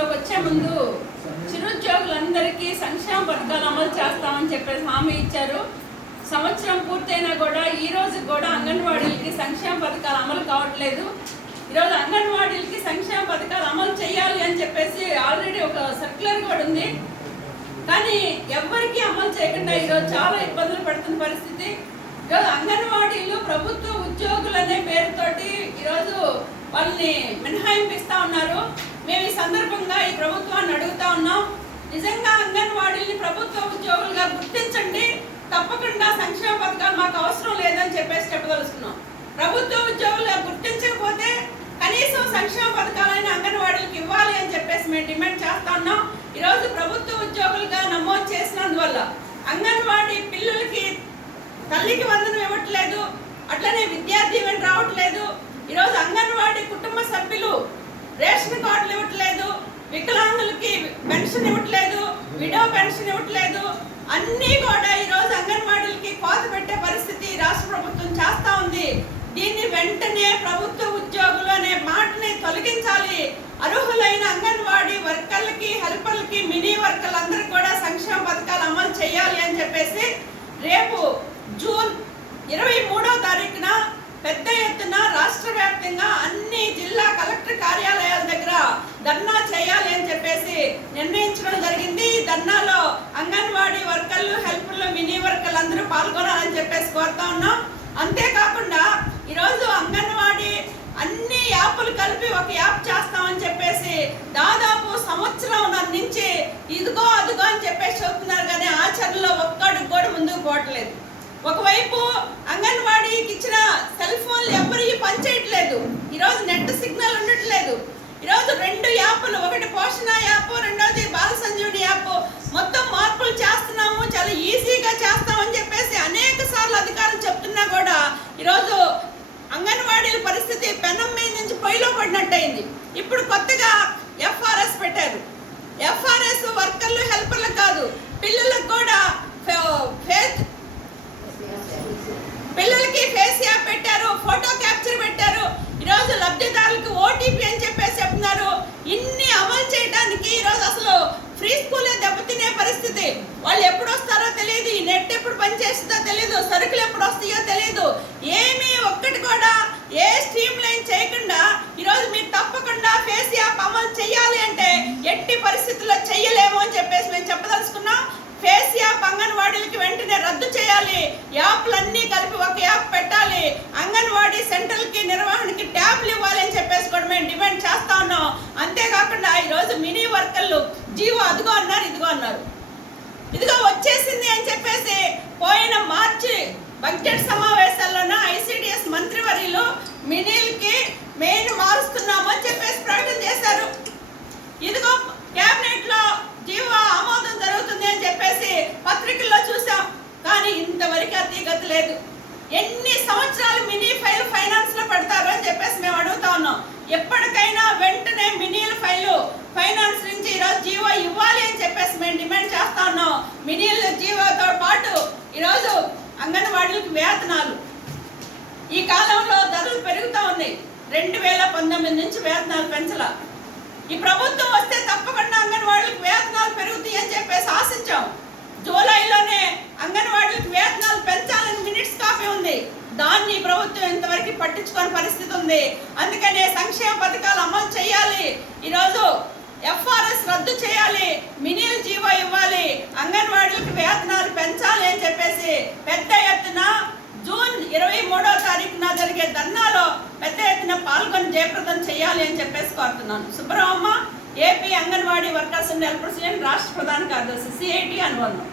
కార్యక్రమంలోకి వచ్చే ముందు చిరుద్యోగులందరికీ సంక్షేమ పథకాలు అమలు చేస్తామని చెప్పేసి హామీ ఇచ్చారు. సంవత్సరం పూర్తయినా కూడా ఈ రోజు కూడా అంగన్వాడీలకి సంక్షేమ పథకాలు అమలు కావట్లేదు. ఈరోజు అంగన్వాడీలకి సంక్షేమ పథకాలు అమలు చేయాలి అని చెప్పేసి ఆల్రెడీ ఒక సర్క్యులర్ కూడా ఉంది. కానీ ఎవ్వరికీ అమలు చేయకుండా ఈరోజు చాలా ఇబ్బందులు పడుతున్న పరిస్థితి. ఈరోజు అంగన్వాడీలు ప్రభుత్వ ఉద్యోగులు అనే పేరుతోటి ఈరోజు వాళ్ళని మినహాయింపిస్తా ఉన్నారు. మేము ఈ సందర్భంగా ఈ ప్రభుత్వాన్ని అడుగుతా ఉన్నాం. నిజంగా అంగన్వాడీని ప్రభుత్వ ఉద్యోగులుగా గుర్తించండి. తప్పకుండా సంక్షేమ పథకాలు మాకు అవసరం లేదని చెప్పేసి చెప్పదలుస్తున్నాం ప్రభుత్వ ఉద్యోగులుగా గుర్తించకపోతే కనీసం సంక్షేమ పథకాలైన అంగన్వాడీలకు ఇవ్వాలి అని చెప్పేసి మేము డిమాండ్ చేస్తా ఉన్నాం. ఈరోజు ప్రభుత్వ ఉద్యోగులుగా నమోదు చేసినందువల్ల అంగన్వాడీ పిల్లలకి తల్లికి వందనం ఇవ్వట్లేదు. అట్లనే విద్యార్థి రావట్లేదు. ఈరోజు అంగన్వాడీ కుటుంబ సభ్యులు రేషన్ కార్డులు ఇవ్వట్లేదు వికలాంగులకి పెన్షన్ ఇవ్వట్లేదు విడో పెన్షన్ ఇవ్వట్లేదు. అన్నీ కూడా ఈరోజు అంగన్వాడీలకి కోత పెట్టే పరిస్థితి రాష్ట్ర ప్రభుత్వం చేస్తా ఉంది. దీన్ని వెంటనే ప్రభుత్వ ఉద్యోగులు అనే మాటని తొలగించాలి. అర్హులైన అంగన్వాడీ వర్కర్లకి హెల్పర్లకి మినీ వర్కర్లందరికీ కూడా సంక్షేమ పథకాలు అమలు చేయాలి అని చెప్పేసి నిర్ణయించడం జరిగింది. ధర్నాలో అంగన్వాడీ వర్కర్లు హెల్పర్లు మినీ వర్కర్లు అందరూ పాల్గొనాలని చెప్పేసి కోరుతా ఉన్నాం. అంతేకాకుండా ఈరోజు అంగన్వాడీ అన్ని యాప్లు కలిపి ఒక యాప్ చేస్తామని చెప్పేసి దాదాపు సంవత్సరం నుంచి ఇదిగో అదిగో అని చెప్పేసి చెప్తున్నారు కానీ ఆచరణలో ఒక్కడికి కూడా ముందుకు పోవట్లేదు. ఒకవైపు అంగన్వాడీకి రోజు రెండు యాప్లు ఒకటి పోషణ యాప్ రెండోది బాల సంజీవుని యాప్. మొత్తం మార్పులు చేస్తున్నాము చాలా ఈజీగా చేస్తామని చెప్పేసి అనేక సార్లు అధికారులు చెప్తున్నా కూడా ఈరోజు అంగన్వాడీల పరిస్థితి పెనం మీద నుంచి పొయ్యిలో పడినట్టయింది. ఇప్పుడు కొత్తగా ఎఫ్ఆర్ఎస్ పెట్టారు. ఎఫ్ఆర్ వర్కర్లు హెల్పర్లు కాదు పిల్లలకు కూడా ఫేస్ పిల్లలకి ఫేస్ యాప్ పెట్టారు ఫోటో క్యాప్చర్ పెట్టారు ఈరోజు లబ్ధిదారులకు ఓటీపీ అని చెప్పేసి చెప్తున్నారు ఇన్ని అమలు చేయడానికి ఈరోజు అసలు ఫ్రీ స్కూలే దెబ్బతినే పరిస్థితి వాళ్ళు ఎప్పుడు వస్తారో తెలియదు ఈ నెట్ ఎప్పుడు పనిచేస్తుందో తెలియదు సరుకులు ఎప్పుడు వస్తాయో తెలియదు ఏమీ ఒక్కటి కూడా ఏ స్ట్రీమ్ లైన్ చేయకుండా ఈరోజు మీరు తప్పకుండా ఫేస్ యాప్ అమలు చేయాలి అంటే ఎట్టి పరిస్థితుల్లో చెయ్యలేము అని చెప్పేసి మేము చెప్పదలుచుకున్నాం. ఫేస్ యాప్ అంగన్వాడీలకి వెంటనే రద్దు చేయాలి. యాప్లన్నీ కలిపి ఒక యాప్ పెట్టాలి. అంగన్వాడీ సెంట్రల్కి నిర్వహణకి ట్యాబ్లు ఇవ్వాలి అని చెప్పేసి కూడా మేము డిమాండ్ చేస్తా ఉన్నాం అంతేకాకుండా ఈరోజు మినీ వర్కర్లు జీవో అదిగో అన్నారు ఇదిగో అన్నారు ఇదిగో వచ్చేసింది అని చెప్పేసి పోయిన మార్చి బడ్జెట్ సమావేశాల్లోనూ ఐసిడిఎస్ మంత్రివర్యులు మినీల్కి మెయిన్ మారుస్తున్నామని చెప్పేసి ప్రకటన చేశారు. ఇదిగో క్యాబినెట్లో జీవో ఆమోదం జరుగుతుంది అని చెప్పేసి పత్రికల్లో చూసాం కానీ ఇంతవరకు అతీగతి లేదు ఎన్ని సంవత్సరాలు మినీ ఫైల్ ఫైనాన్స్లో పెడతారు అని చెప్పేసి మేము అడుగుతా ఉన్నాం. ఎప్పటికైనా వెంటనే మినీల ఫైలు ఫైనాన్స్ నుంచి ఈరోజు జీవో ఇవ్వాలి అని చెప్పేసి మేము డిమాండ్ చేస్తా ఉన్నాం మినీల జీవోతో పాటు ఈరోజు అంగన్వాడీలకు వేతనాలు. ఈ కాలంలో ధరలు పెరుగుతూ ఉన్నాయి. రెండు వేల పంతొమ్మిది నుంచి వేతనాలు పెంచాల. ఈ ప్రభుత్వం వస్తే తప్పకుండా అంగన్వాడీలకు వేతనాలు పెరుగుతాయి అని చెప్పేసి ఆశించాం. జూలైలోనే అంగన్వాడీలకు వేతనాలు పెంచాలని మినిట్స్ కాపీ ఉంది. దాన్ని ప్రభుత్వం ఇంతవరకు పట్టించుకోని పరిస్థితి ఉంది. అందుకనే సంక్షేమ పథకాలు అమలు చేయాలి. ఈరోజు ఎఫ్ఆర్ఎస్ రద్దు చేయాలి. మినీల్ జీవో ఇవ్వాలి. అంగన్వాడీ వేతనాలు పెంచాలి అని చెప్పేసి పెద్ద ఎత్తున జూన్ ఇరవై మూడో తారీఖున జరిగే ధర్నాలో పెద్ద పాల్గొని జయప్రదం చేయాలి అని చెప్పేసి కోరుతున్నాను. Subrahma AP anganwadi workers and helpers union రాష్ట్ర ప్రధాన కార్యదర్శి సిఐటి అనుబంధం.